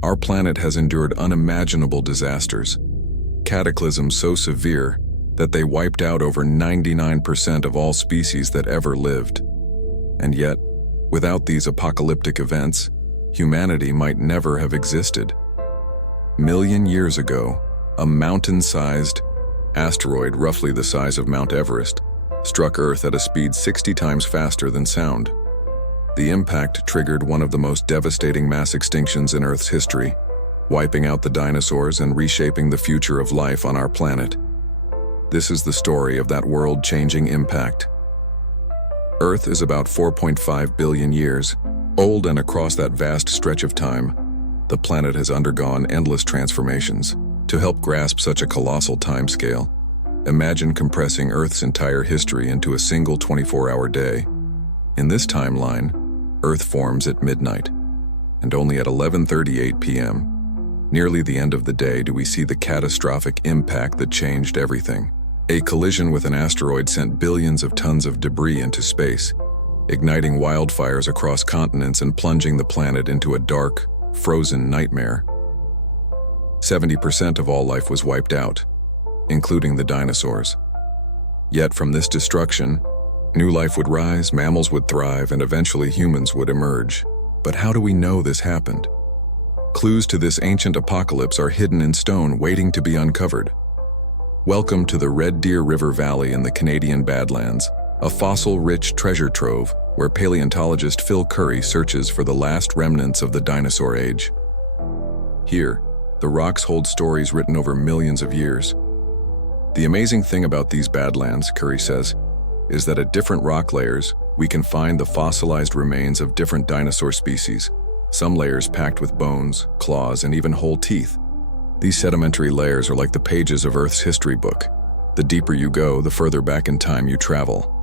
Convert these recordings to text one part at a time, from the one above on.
Our planet has endured unimaginable disasters, cataclysms so severe that they wiped out over 99% of all species that ever lived. And yet, without these apocalyptic events, humanity might never have existed. Million years ago, a mountain-sized asteroid roughly the size of Mount Everest struck Earth at a speed 60 times faster than sound. The impact triggered one of the most devastating mass extinctions in Earth's history, wiping out the dinosaurs and reshaping the future of life on our planet. This is the story of that world-changing impact. Earth is about 4.5 billion years old, and across that vast stretch of time, the planet has undergone endless transformations. To help grasp such a colossal timescale, imagine compressing Earth's entire history into a single 24-hour day. In this timeline, Earth forms at midnight, and only at 11:38 p.m., nearly the end of the day, do we see the catastrophic impact that changed everything. A collision with an asteroid sent billions of tons of debris into space, igniting wildfires across continents and plunging the planet into a dark, frozen nightmare. 70% of all life was wiped out, including the dinosaurs. Yet from this destruction, new life would rise, mammals would thrive, and eventually humans would emerge. But how do we know this happened? Clues to this ancient apocalypse are hidden in stone, waiting to be uncovered. Welcome to the Red Deer River Valley in the Canadian Badlands, a fossil-rich treasure trove where paleontologist Phil Currie searches for the last remnants of the dinosaur age. Here, the rocks hold stories written over millions of years. The amazing thing about these badlands, Currie says, is that at different rock layers, we can find the fossilized remains of different dinosaur species, some layers packed with bones, claws, and even whole teeth. These sedimentary layers are like the pages of Earth's history book. The deeper you go, the further back in time you travel.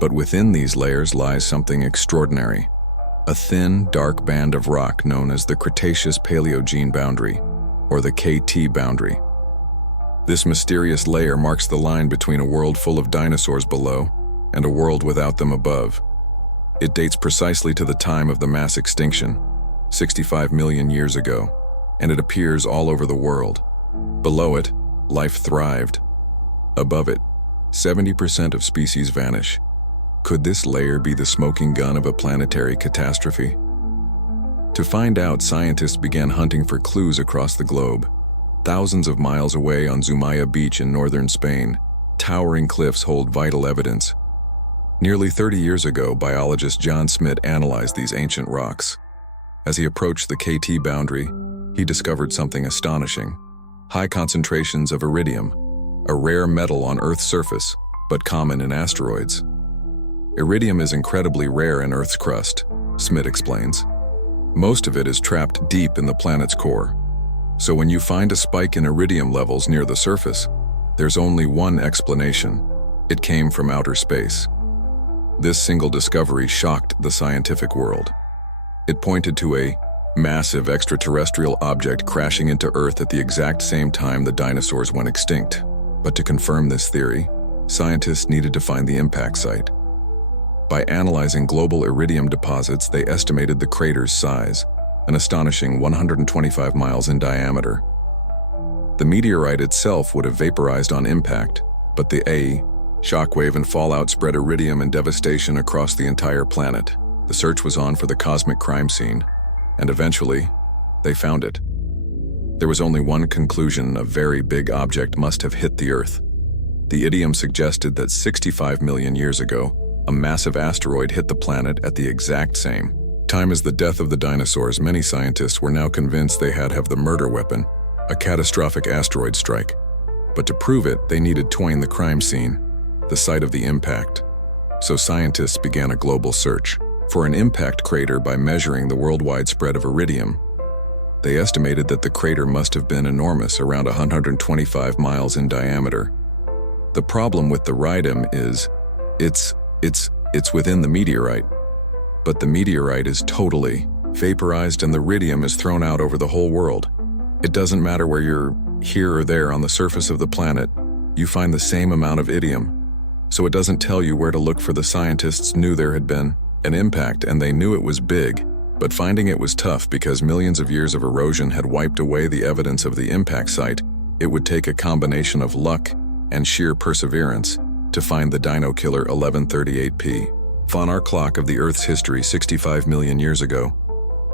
But within these layers lies something extraordinary, a thin, dark band of rock known as the Cretaceous-Paleogene boundary, or the KT boundary. This mysterious layer marks the line between a world full of dinosaurs below and a world without them above. It dates precisely to the time of the mass extinction, 65 million years ago, and it appears all over the world. Below it, life thrived. Above it, 70% of species vanish. Could this layer be the smoking gun of a planetary catastrophe? To find out, scientists began hunting for clues across the globe. Thousands of miles away on Zumaya Beach in northern Spain, towering cliffs hold vital evidence. Nearly 30 years ago, biologist John Smith analyzed these ancient rocks. As he approached the KT boundary, he discovered something astonishing: high concentrations of iridium, a rare metal on Earth's surface, but common in asteroids. Iridium is incredibly rare in Earth's crust, Smith explains. Most of it is trapped deep in the planet's core. So when you find a spike in iridium levels near the surface, there's only one explanation: it came from outer space. This single discovery shocked the scientific world. It pointed to a massive extraterrestrial object crashing into Earth at the exact same time the dinosaurs went extinct. But to confirm this theory, scientists needed to find the impact site. By analyzing global iridium deposits, they estimated the crater's size, an astonishing 125 miles in diameter. The meteorite itself would have vaporized on impact, but the shockwave and fallout spread iridium and devastation across the entire planet. The search was on for the cosmic crime scene, and eventually, they found it. There was only one conclusion: a very big object must have hit the Earth. The idiom suggested that 65 million years ago, a massive asteroid hit the planet at the exact same time as the death of the dinosaurs. Many scientists were now convinced they had the murder weapon, a catastrophic asteroid strike. But to prove it, they needed the crime scene, the site of the impact. So scientists began a global search for an impact crater by measuring the worldwide spread of iridium. They estimated that the crater must have been enormous, around 125 miles in diameter. The problem with the iridium is it's within the meteorite, but the meteorite is totally vaporized and the iridium is thrown out over the whole world. It doesn't matter where you're here or there on the surface of the planet, you find the same amount of iridium. So it doesn't tell you where to look. For the scientists knew there had been an impact, and they knew it was big, But finding it was tough because millions of years of erosion had wiped away the evidence of the impact site. It would take a combination of luck and sheer perseverance to find the dino killer 1138P. On our clock of the Earth's history 65 million years ago,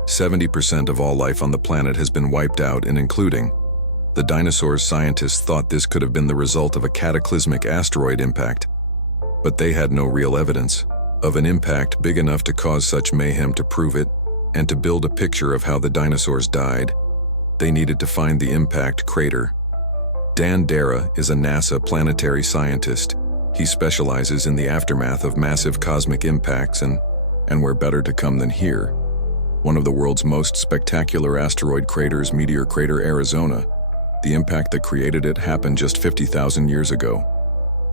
70% of all life on the planet has been wiped out, and including the dinosaurs. Scientists thought this could have been the result of a cataclysmic asteroid impact, but they had no real evidence of an impact big enough to cause such mayhem. To prove it, and to build a picture of how the dinosaurs died, they needed to find the impact crater. Dan Dara is a NASA planetary scientist. He specializes in the aftermath of massive cosmic impacts, and where better to come than here? One of the world's most spectacular asteroid craters, Meteor Crater, Arizona. The impact that created it happened just 50,000 years ago.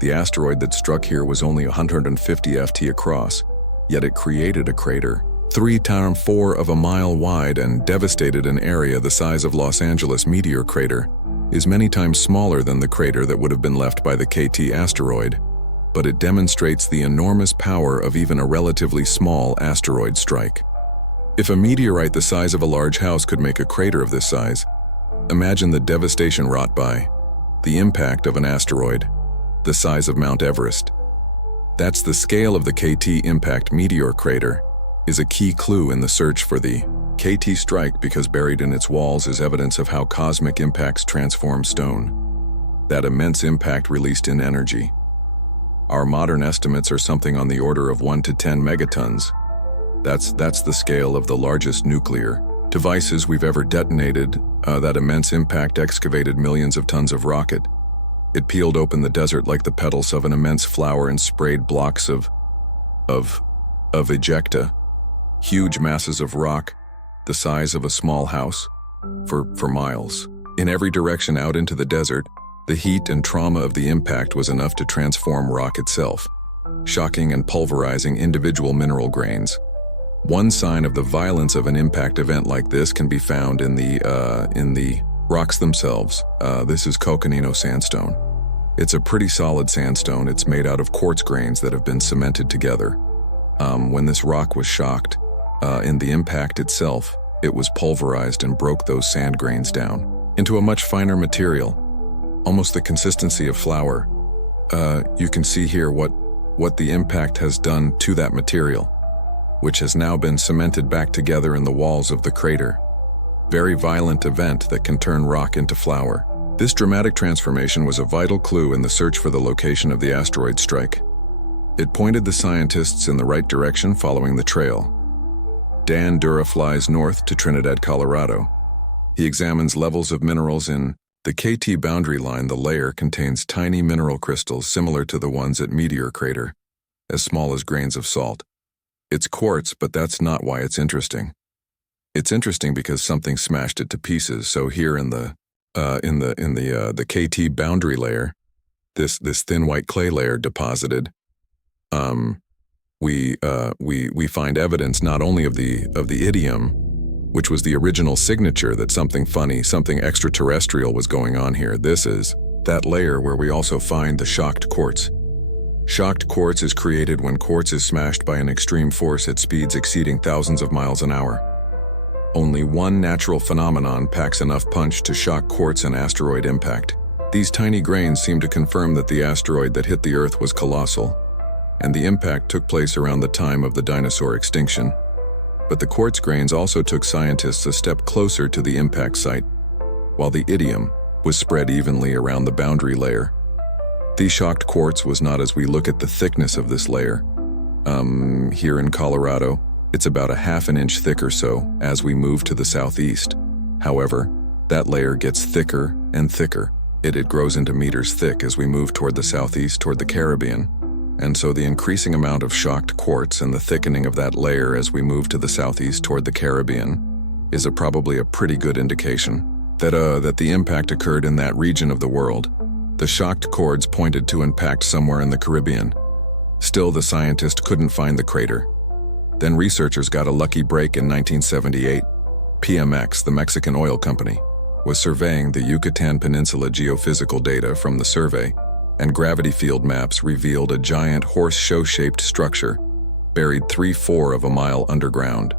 The asteroid that struck here was only 150 ft across, yet it created a crater 3 times 4 of a mile wide and devastated an area the size of Los Angeles. Meteor Crater is many times smaller than the crater that would have been left by the KT asteroid, but it demonstrates the enormous power of even a relatively small asteroid strike. If a meteorite the size of a large house could make a crater of this size, imagine the devastation wrought by the impact of an asteroid the size of Mount Everest. That's the scale of the KT impact. Meteor Crater is a key clue in the search for the KT strike because buried in its walls is evidence of how cosmic impacts transform stone. That immense impact released in energy. Our modern estimates are something on the order of 1 to 10 megatons. That's the scale of the largest nuclear devices we've ever detonated. That immense impact excavated millions of tons of rocket. It peeled open the desert like the petals of an immense flower and sprayed blocks of ejecta, huge masses of rock the size of a small house, for miles. In every direction out into the desert, the heat and trauma of the impact was enough to transform rock itself, shocking and pulverizing individual mineral grains. One sign of the violence of an impact event like this can be found in the rocks themselves. This is Coconino sandstone. It's a pretty solid sandstone. It's made out of quartz grains that have been cemented together. When this rock was shocked, in the impact itself, it was pulverized and broke those sand grains down into a much finer material, almost the consistency of flour. You can see here what the impact has done to that material, which has now been cemented back together in the walls of the crater. Very violent event that can turn rock into flour. This dramatic transformation was a vital clue in the search for the location of the asteroid strike. It pointed the scientists in the right direction following the trail. Dan Dara flies north to Trinidad, Colorado. He examines levels of minerals in the KT boundary line. The layer contains tiny mineral crystals similar to the ones at Meteor Crater, as small as grains of salt. It's quartz, but that's not why it's interesting. It's interesting because something smashed it to pieces. So here in the KT boundary layer, this thin white clay layer deposited, we find evidence not only of the idiom, which was the original signature that something funny, something extraterrestrial was going on here. This is that layer where we also find the shocked quartz. Shocked quartz is created when quartz is smashed by an extreme force at speeds exceeding thousands of miles an hour. Only one natural phenomenon packs enough punch to shock quartz and asteroid impact. These tiny grains seem to confirm that the asteroid that hit the Earth was colossal, and the impact took place around the time of the dinosaur extinction. But the quartz grains also took scientists a step closer to the impact site, while the idiom was spread evenly around the boundary layer. The shocked quartz was not as we look at the thickness of this layer. Here in Colorado, it's about a half an inch thick or so as we move to the southeast. However, that layer gets thicker and thicker. It grows into meters thick as we move toward the southeast, toward the Caribbean. And so the increasing amount of shocked quartz and the thickening of that layer as we move to the southeast toward the Caribbean is probably a pretty good indication that the impact occurred in that region of the world. The shocked chords pointed to impact somewhere in the Caribbean. Still, the scientist couldn't find the crater. Then researchers got a lucky break in 1978. PMX, the Mexican oil company, was surveying the Yucatan Peninsula geophysical data from the survey, and gravity field maps revealed a giant horse show-shaped structure buried 3/4 of a mile underground.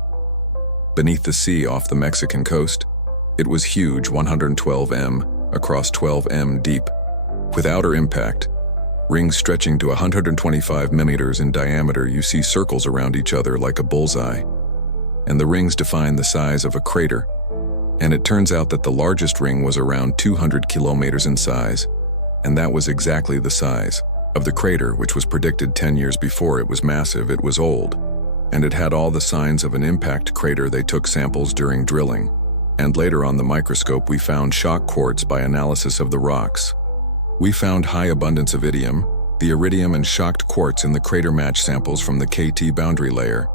beneath the sea off the Mexican coast. It was huge, 112 m, across 12 m deep, with outer impact. Rings stretching to 125 millimeters in diameter. You see circles around each other like a bullseye. And the rings define the size of a crater. And it turns out that the largest ring was around 200 kilometers in size. And that was exactly the size of the crater, which was predicted 10 years before. It was massive, it was old. And it had all the signs of an impact crater. They took samples during drilling. And later on the microscope we found shock quartz by analysis of the rocks. We found high abundance of iridium, the iridium and shocked quartz in the crater match samples from the KT boundary layer.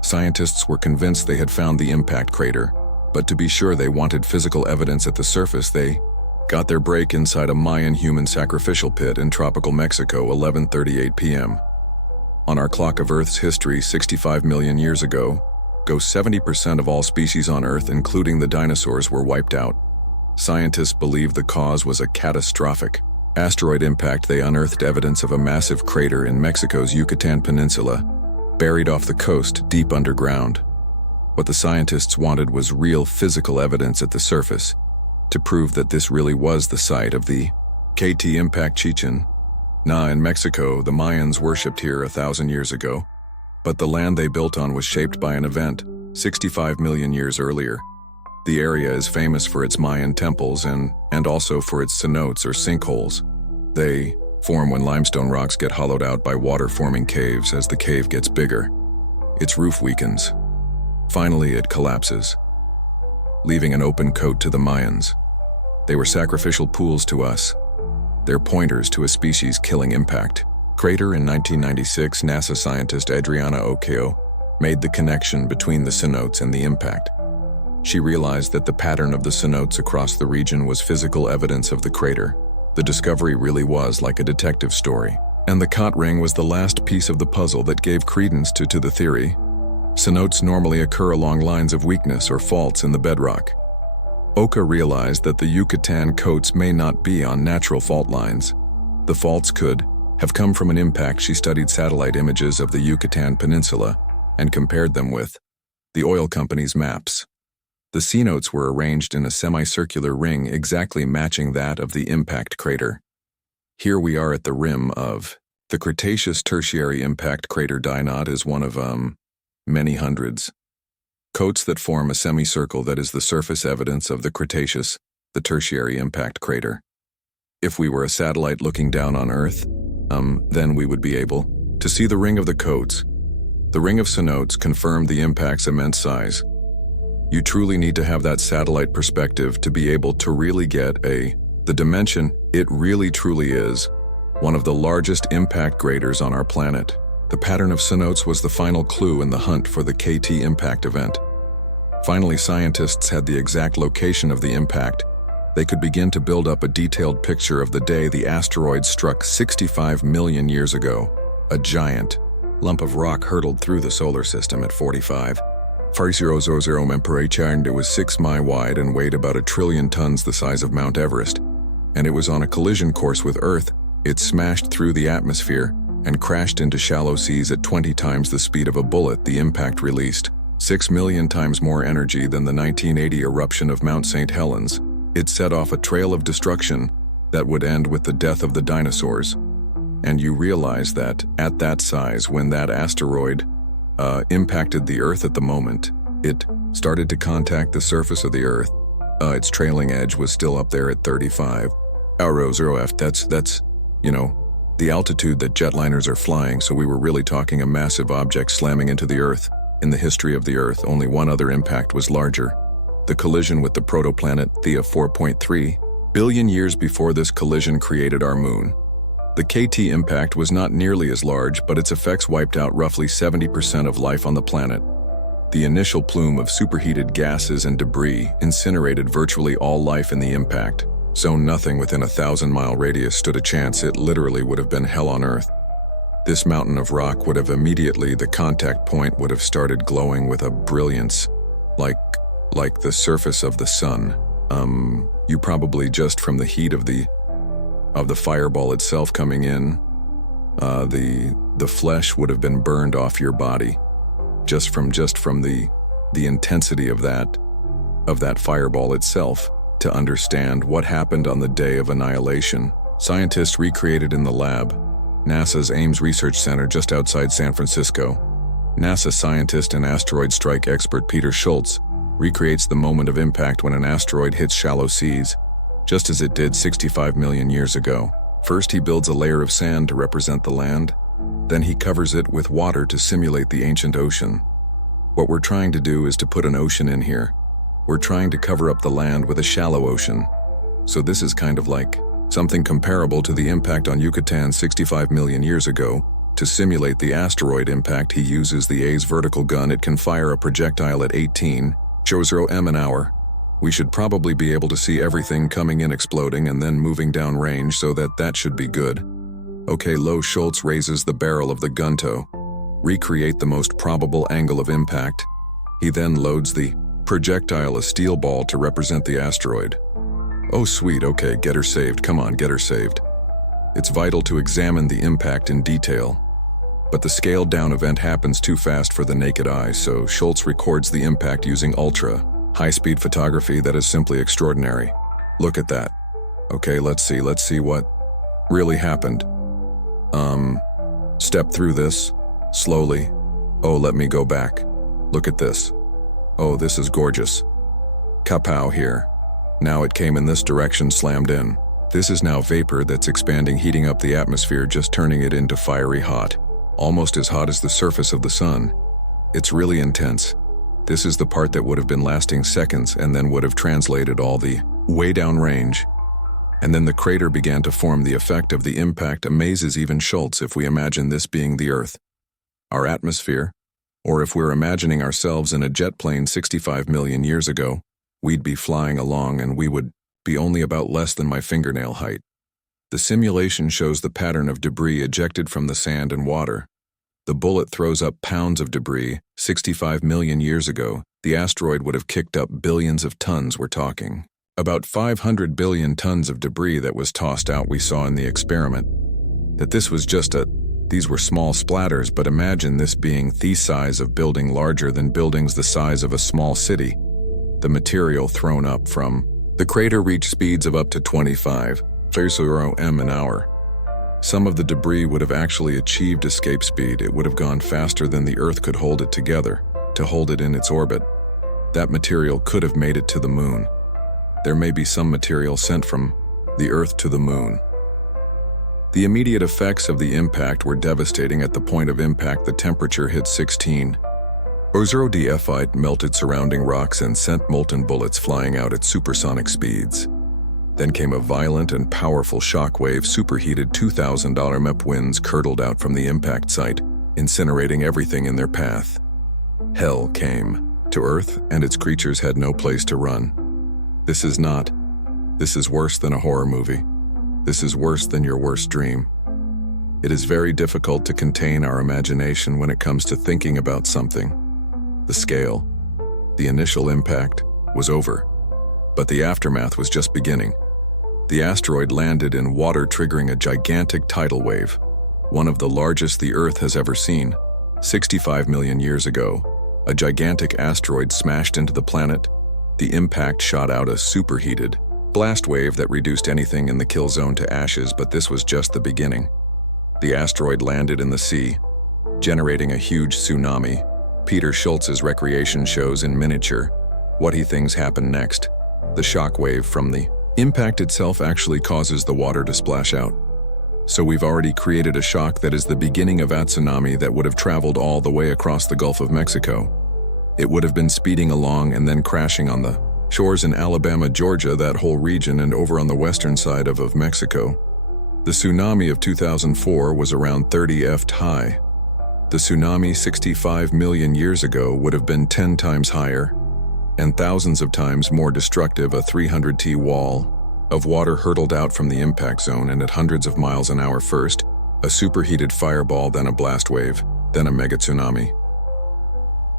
Scientists were convinced they had found the impact crater, but to be sure they wanted physical evidence at the surface. They got their break inside a Mayan human sacrificial pit in tropical Mexico, 11:38 p.m. On our clock of Earth's history, 65 million years ago, 70% of all species on Earth, including the dinosaurs, were wiped out. Scientists believe the cause was a catastrophic asteroid impact. They unearthed evidence of a massive crater in Mexico's Yucatan Peninsula, buried off the coast deep underground. What the scientists wanted was real physical evidence at the surface to prove that this really was the site of the KT impact. Chichen in Mexico, the Mayans worshipped here 1,000 years ago, but the land they built on was shaped by an event 65 million years earlier. The area is famous for its Mayan temples and also for its cenotes or sinkholes. They form when limestone rocks get hollowed out by water-forming caves. As the cave gets bigger, its roof weakens. Finally, it collapses, leaving an open coat to the Mayans. They were sacrificial pools to us. They're pointers to a species-killing impact crater. In 1996, NASA scientist Adriana Occhio made the connection between the cenotes and the impact. She realized that the pattern of the cenotes across the region was physical evidence of the crater. The discovery really was like a detective story. And the Cot ring was the last piece of the puzzle that gave credence to the theory. Cenotes normally occur along lines of weakness or faults in the bedrock. Oka realized that the Yucatan coats may not be on natural fault lines. The faults could have come from an impact. She studied satellite images of the Yucatan Peninsula and compared them with the oil company's maps. The cenotes were arranged in a semicircular ring exactly matching that of the impact crater. Here we are at the rim of the Cretaceous Tertiary impact crater. Dinot is one of many hundreds coats that form a semicircle that is the surface evidence of the Cretaceous, the Tertiary impact crater. If we were a satellite looking down on Earth, then we would be able to see the ring of the coats. The ring of cenotes confirmed the impact's immense size. You truly need to have that satellite perspective to be able to really get the dimension. It really truly is one of the largest impact craters on our planet. The pattern of cenotes was the final clue in the hunt for the KT impact event. Finally, scientists had the exact location of the impact. They could begin to build up a detailed picture of the day the asteroid struck 65 million years ago. A giant lump of rock hurtled through the solar system at 45. 4000 temperature. It was 6 mi wide and weighed about 1 trillion tons, the size of Mount Everest. And it was on a collision course with Earth. It smashed through the atmosphere and crashed into shallow seas at 20 times the speed of a bullet. The impact released 6 million times more energy than the 1980 eruption of Mount St. Helens. It set off a trail of destruction that would end with the death of the dinosaurs. And you realize that at that size, when that asteroid impacted the Earth at the moment, it started to contact the surface of the Earth. Its trailing edge was still up there at 35. 0F, that's, the altitude that jetliners are flying, so we were really talking a massive object slamming into the Earth. In the history of the Earth, only one other impact was larger. The collision with the protoplanet Theia 4.3 billion years before this collision created our moon. The KT impact was not nearly as large, but its effects wiped out roughly 70% of life on the planet. The initial plume of superheated gases and debris incinerated virtually all life in the impact, so nothing within a 1,000-mile radius stood a chance. It literally would have been hell on Earth. This mountain of rock would have immediately, the contact point would have started glowing with a brilliance, like the surface of the sun. You probably just from the heat of the fireball itself coming in, the flesh would have been burned off your body just from the the intensity of that fireball itself, to understand what happened on the day of annihilation. Scientists recreated in the lab, NASA's Ames Research Center just outside San Francisco. NASA scientist and asteroid strike expert Peter Schultz recreates the moment of impact when an asteroid hits shallow seas, just as it did 65 million years ago. First, he builds a layer of sand to represent the land. Then he covers it with water to simulate the ancient ocean. What we're trying to do is to put an ocean in here. We're trying to cover up the land with a shallow ocean. So this is kind of like something comparable to the impact on Yucatan 65 million years ago. To simulate the asteroid impact, he uses the A's vertical gun. It can fire a projectile at 18 km an hour. We should probably be able to see everything coming in, exploding, and then moving down range, so that should be good. Okay, Schultz raises the barrel of the gun to recreate the most probable angle of impact. He then loads the projectile, a steel ball, to represent the asteroid. Oh sweet, okay, get her saved, come on, get her saved. It's vital to examine the impact in detail. But the scaled down event happens too fast for the naked eye, so Schultz records the impact using ultra-high-speed photography that is simply extraordinary. Look at that. Okay, let's see what really happened. Step through this, slowly. Oh, let me go back. Look at this. Oh, this is gorgeous. Kapow here. Now it came in this direction, slammed in. This is now vapor that's expanding, heating up the atmosphere, just turning it into fiery hot. Almost as hot as the surface of the sun. It's really intense. This is the part that would have been lasting seconds and then would have translated all the way down range. And then the crater began to form. The effect of the impact amazes even Schultz if we imagine this being the Earth, our atmosphere, or if we're imagining ourselves in a jet plane 65 million years ago, we'd be flying along and we would be only about less than my fingernail height. The simulation shows the pattern of debris ejected from the sand and water. The bullet throws up pounds of debris. 65 million years ago, the asteroid would have kicked up billions of tons. We're talking about 500 billion tons of debris that was tossed out. We saw in the experiment that this was these were small splatters, but imagine this being the size of building, larger than buildings the size of a small city. The material thrown up from the crater reached speeds of up to 25 km an hour. Some of the debris would have actually achieved escape speed. It would have gone faster than the Earth could hold it together, to hold it in its orbit. That material could have made it to the moon. There may be some material sent from the Earth to the moon. The immediate effects of the impact were devastating. At the point of impact, the temperature hit 16. 0 it melted surrounding rocks and sent molten bullets flying out at supersonic speeds. Then came a violent and powerful shock wave. Superheated 2,000 mph winds curdled out from the impact site, incinerating everything in their path. Hell came to Earth, and its creatures had no place to run. This is worse than a horror movie. This is worse than your worst dream. It is very difficult to contain our imagination when it comes to thinking about something. The scale, the initial impact, was over, but the aftermath was just beginning. The asteroid landed in water, triggering a gigantic tidal wave, one of the largest the Earth has ever seen. 65 million years ago, a gigantic asteroid smashed into the planet. The impact shot out a superheated blast wave that reduced anything in the kill zone to ashes, but this was just the beginning. The asteroid landed in the sea, generating a huge tsunami. Peter Schultz's recreation shows in miniature what he thinks happened next. The shock wave from the impact itself actually causes the water to splash out. So we've already created a shock that is the beginning of a tsunami that would have traveled all the way across the Gulf of Mexico. It would have been speeding along and then crashing on the shores in Alabama, Georgia, that whole region, and over on the western side of Mexico. The tsunami of 2004 was around 30 ft high. The tsunami 65 million years ago would have been 10 times higher and thousands of times more destructive. A 300-t wall of water hurtled out from the impact zone, and at hundreds of miles an hour. First, a superheated fireball, then a blast wave, then a mega tsunami.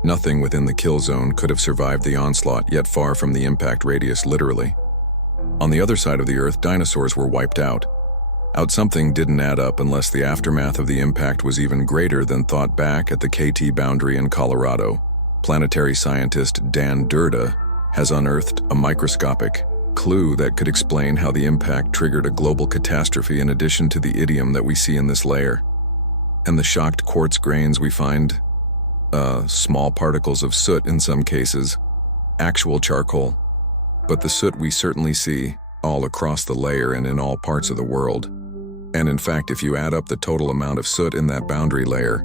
Nothing within the kill zone could have survived the onslaught, yet far from the impact radius, literally. On the other side of the Earth, dinosaurs were wiped out. Something didn't add up unless the aftermath of the impact was even greater than thought. Back at the KT boundary in Colorado, planetary scientist Dan Durda has unearthed a microscopic clue that could explain how the impact triggered a global catastrophe in addition to the idiom that we see in this layer. And the shocked quartz grains we find, small particles of soot in some cases, actual charcoal. But the soot we certainly see all across the layer and in all parts of the world. And in fact, if you add up the total amount of soot in that boundary layer,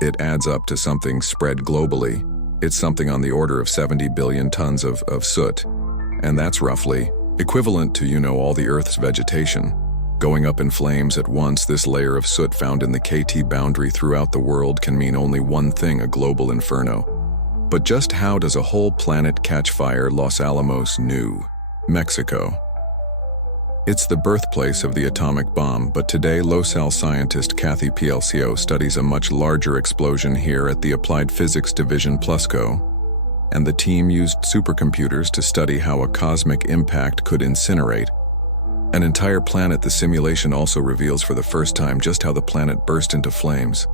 it adds up to something spread globally. It's something on the order of 70 billion tons of soot. And that's roughly equivalent to, all the Earth's vegetation. Going up in flames at once, this layer of soot found in the KT boundary throughout the world can mean only one thing: a global inferno. But just how does a whole planet catch fire? Los Alamos, New Mexico. It's the birthplace of the atomic bomb, but today LOSAL scientist Kathy Plco studies a much larger explosion here at the Applied Physics Division PLUSCO, and the team used supercomputers to study how a cosmic impact could incinerate an entire planet. The simulation also reveals for the first time just how the planet burst into flames.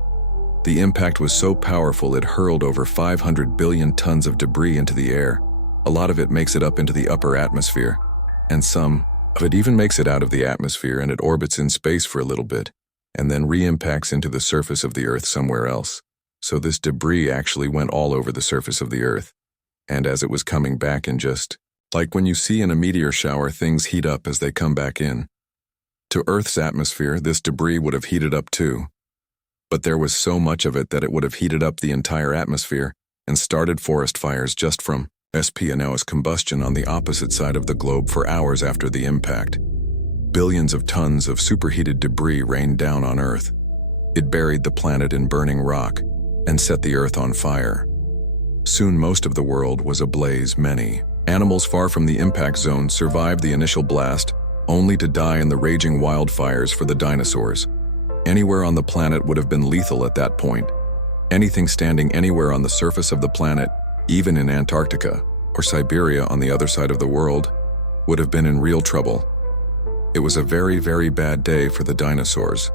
The impact was so powerful it hurled over 500 billion tons of debris into the air. A lot of it makes it up into the upper atmosphere, and some of it even makes it out of the atmosphere and it orbits in space for a little bit, and then re-impacts into the surface of the Earth somewhere else. So this debris actually went all over the surface of the Earth. And as it was coming back in, just like when you see in a meteor shower, things heat up as they come back in to Earth's atmosphere, this debris would have heated up too. But there was so much of it that it would have heated up the entire atmosphere and started forest fires just from spontaneous combustion on the opposite side of the globe for hours after the impact. Billions of tons of superheated debris rained down on Earth. It buried the planet in burning rock and set the Earth on fire. Soon most of the world was ablaze. Many animals far from the impact zone survived the initial blast, only to die in the raging wildfires. For the dinosaurs, anywhere on the planet would have been lethal at that point. Anything standing anywhere on the surface of the planet, even in Antarctica or Siberia on the other side of the world, would have been in real trouble. It was a very, very bad day for the dinosaurs.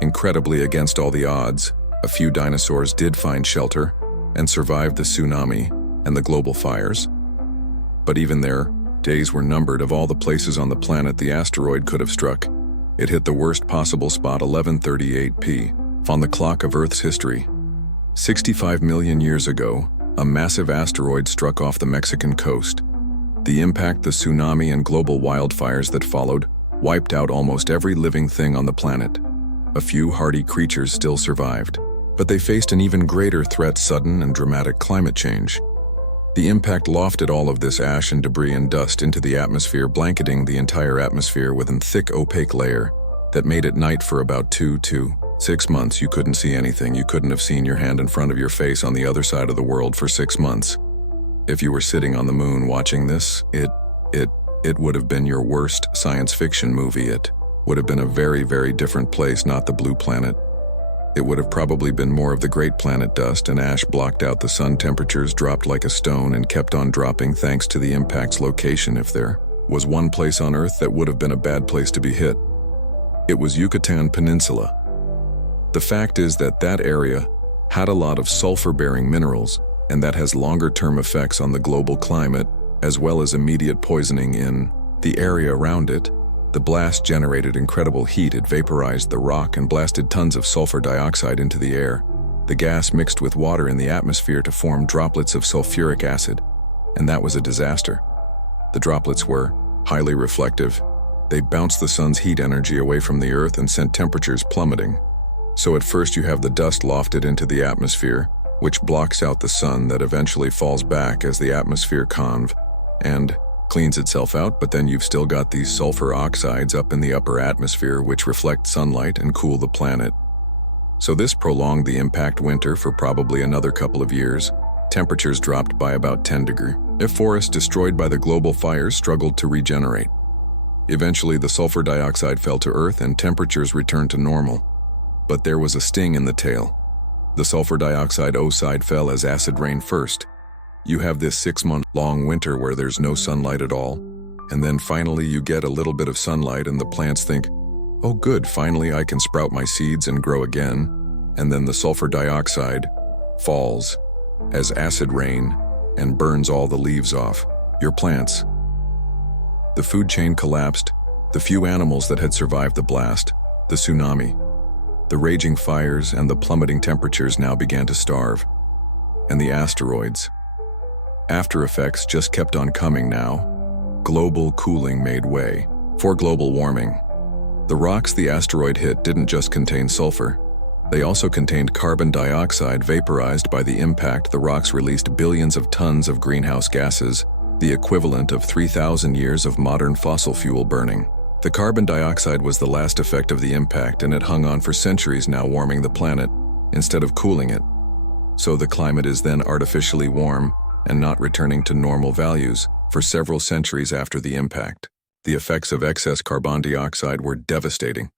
Incredibly, against all the odds, a few dinosaurs did find shelter and survived the tsunami and the global fires. But even their days were numbered. Of all the places on the planet the asteroid could have struck, it hit the worst possible spot, 11:38 p. on the clock of Earth's history. 65 million years ago, a massive asteroid struck off the Mexican coast. The impact, the tsunami, and global wildfires that followed wiped out almost every living thing on the planet. A few hardy creatures still survived, but they faced an even greater threat: sudden and dramatic climate change. The impact lofted all of this ash and debris and dust into the atmosphere, blanketing the entire atmosphere with a thick, opaque layer that made it night for about 2 to 6 months. You couldn't see anything. You couldn't have seen your hand in front of your face on the other side of the world for 6 months. If you were sitting on the moon watching this, it would have been your worst science fiction movie. It would have been a very, very different place, not the blue planet. It would have probably been more of the great planet. Dust and ash blocked out the sun. Temperatures dropped like a stone and kept on dropping thanks to the impact's location. If there was one place on Earth that would have been a bad place to be hit, it was Yucatan Peninsula. The fact is that that area had a lot of sulfur-bearing minerals, and that has longer-term effects on the global climate, as well as immediate poisoning in the area around it. The blast generated incredible heat. It vaporized the rock and blasted tons of sulfur dioxide into the air. The gas mixed with water in the atmosphere to form droplets of sulfuric acid, and that was a disaster. The droplets were highly reflective. They bounced the sun's heat energy away from the Earth and sent temperatures plummeting. So at first you have the dust lofted into the atmosphere, which blocks out the sun, that eventually falls back as the atmosphere and cleans itself out, but then you've still got these sulfur oxides up in the upper atmosphere which reflect sunlight and cool the planet. So this prolonged the impact winter for probably another couple of years. Temperatures dropped by about 10 degrees. If forests destroyed by the global fires struggled to regenerate. Eventually the sulfur dioxide fell to Earth and temperatures returned to normal. But there was a sting in the tail. The sulfur dioxide oxide fell as acid rain first. You have this 6-month-long winter where there's no sunlight at all, and then finally you get a little bit of sunlight and the plants think, oh good, finally I can sprout my seeds and grow again, and then the sulfur dioxide falls, as acid rain and burns all the leaves off your plants. The food chain collapsed, the few animals that had survived the blast, the tsunami, the raging fires and the plummeting temperatures now began to starve. And the asteroids. After effects just kept on coming now. Global cooling made way for global warming. The rocks the asteroid hit didn't just contain sulfur. They also contained carbon dioxide vaporized by the impact. The rocks released billions of tons of greenhouse gases, the equivalent of 3,000 years of modern fossil fuel burning. The carbon dioxide was the last effect of the impact, and it hung on for centuries now, warming the planet instead of cooling it. So the climate is then artificially warm and not returning to normal values for several centuries after the impact. The effects of excess carbon dioxide were devastating.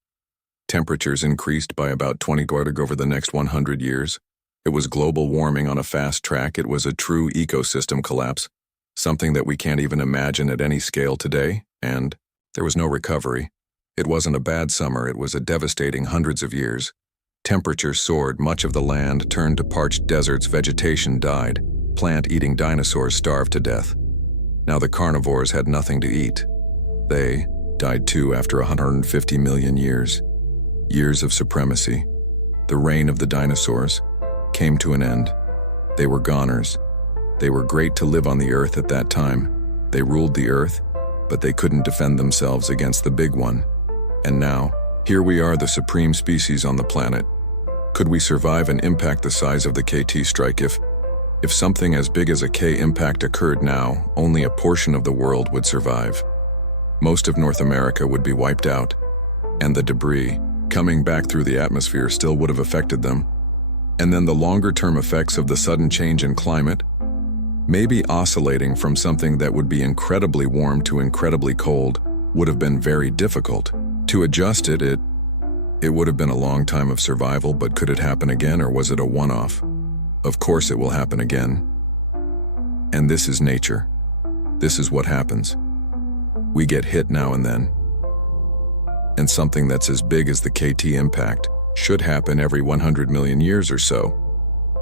Temperatures increased by about 20 degrees over the next 100 years. It was global warming on a fast track. It was a true ecosystem collapse, something that we can't even imagine at any scale today, and there was no recovery. It wasn't a bad summer, it was a devastating hundreds of years. Temperatures soared, much of the land turned to parched deserts, vegetation died, plant-eating dinosaurs starved to death. Now the carnivores had nothing to eat. They died too after 150 million years. Years of supremacy. The reign of the dinosaurs came to an end. They were goners. They were great to live on the earth at that time. They ruled the earth, but they couldn't defend themselves against the big one. And now, here we are, the supreme species on the planet. Could we survive an impact the size of the KT strike? If something as big as a K impact occurred now, only a portion of the world would survive. Most of North America would be wiped out, and the debris coming back through the atmosphere still would have affected them. And then the longer-term effects of the sudden change in climate, maybe oscillating from something that would be incredibly warm to incredibly cold, would have been very difficult. To adjust it would have been a long time of survival, but could it happen again, or was it a one-off? Of course it will happen again. And this is nature. This is what happens. We get hit now and then. And something that's as big as the KT impact should happen every 100 million years or so.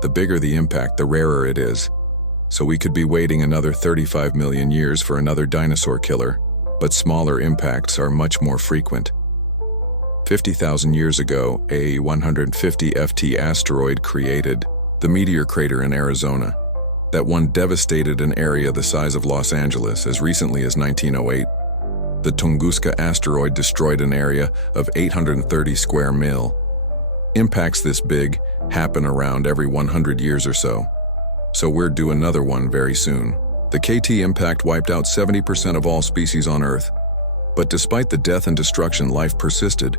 The bigger the impact, the rarer it is. So we could be waiting another 35 million years for another dinosaur killer, but smaller impacts are much more frequent. 50,000 years ago, a 150 FT asteroid created the meteor crater in Arizona. That one devastated an area the size of Los Angeles as recently as 1908. The Tunguska asteroid destroyed an area of 830 square mil. Impacts this big happen around every 100 years or so. So we're due another one very soon. The KT impact wiped out 70% of all species on Earth. But despite the death and destruction, life persisted.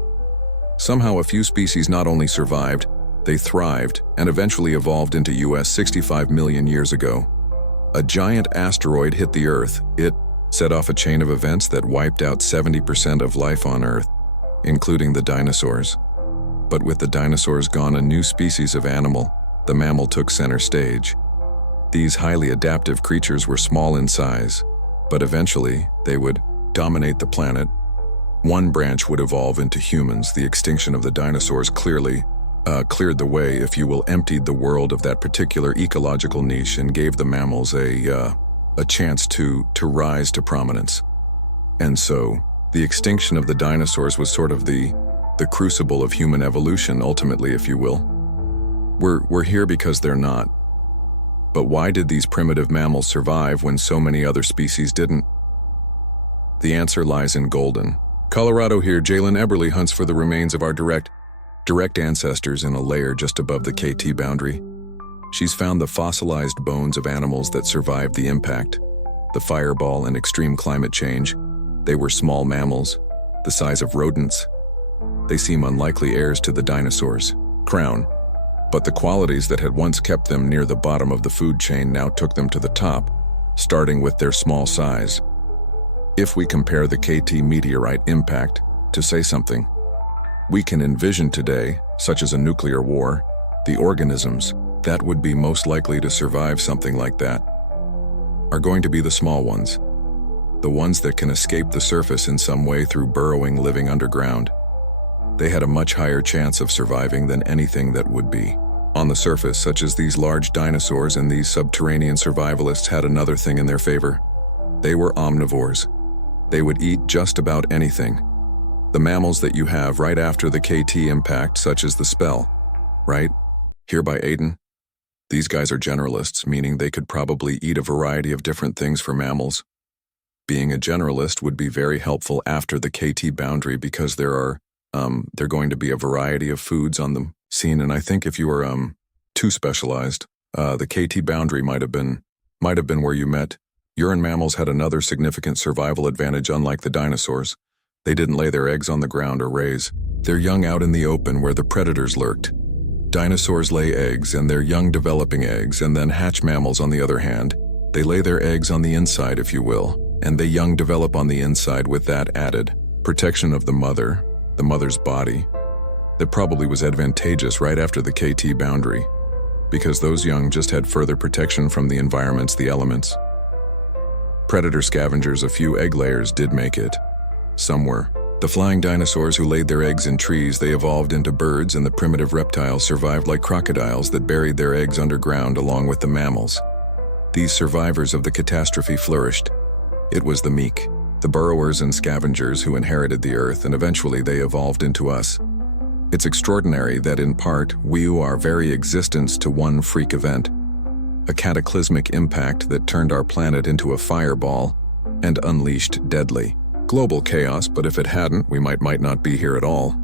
Somehow a few species not only survived, they thrived and eventually evolved into US 65 million years ago. A giant asteroid hit the Earth. It set off a chain of events that wiped out 70% of life on Earth, including the dinosaurs. But with the dinosaurs gone, a new species of animal, the mammal, took center stage. These highly adaptive creatures were small in size, but eventually they would dominate the planet. One branch would evolve into humans. The extinction of the dinosaurs clearly cleared the way, if you will, emptied the world of that particular ecological niche and gave the mammals a chance to rise to prominence. And so, the extinction of the dinosaurs was sort of the crucible of human evolution, ultimately, if you will. We're here because they're not. But why did these primitive mammals survive when so many other species didn't? The answer lies in Golden, Colorado. Here, Jalen Eberly hunts for the remains of our direct ancestors in a layer just above the KT boundary. She's found the fossilized bones of animals that survived the impact, the fireball and extreme climate change. They were small mammals, the size of rodents. They seem unlikely heirs to the dinosaurs' crown, but the qualities that had once kept them near the bottom of the food chain now took them to the top, starting with their small size. If we compare the KT meteorite impact to, say, something we can envision today, such as a nuclear war, the organisms that would be most likely to survive something like that are going to be the small ones, the ones that can escape the surface in some way through burrowing, living underground. They had a much higher chance of surviving than anything that would be On the surface, such as these large dinosaurs and these subterranean survivalists had another thing in their favor. They were omnivores. They would eat just about anything. The mammals that you have right after the KT impact, such as the spell, right? Here by Aiden. These guys are generalists, meaning they could probably eat a variety of different things for mammals. Being a generalist would be very helpful after the KT boundary because they're going to be a variety of foods on the scene, and I think if you were too specialized, the KT boundary might have been where you met. Urine mammals had another significant survival advantage unlike the dinosaurs. They didn't lay their eggs on the ground or raise their young out in the open where the predators lurked. Dinosaurs lay eggs and their young developing eggs, and then hatch mammals on the other hand. They lay their eggs on the inside, if you will, and they young develop on the inside with that added protection of the mother's body. That probably was advantageous right after the KT boundary, because those young just had further protection from the environments, the elements. Predator scavengers, a few egg layers did make it. Some were. The flying dinosaurs who laid their eggs in trees, they evolved into birds, and the primitive reptiles survived like crocodiles that buried their eggs underground along with the mammals. These survivors of the catastrophe flourished. It was the meek, the burrowers and scavengers who inherited the earth, and eventually they evolved into us. It's extraordinary that in part we owe our very existence to one freak event, a cataclysmic impact that turned our planet into a fireball and unleashed deadly global chaos, but if it hadn't, we might not be here at all.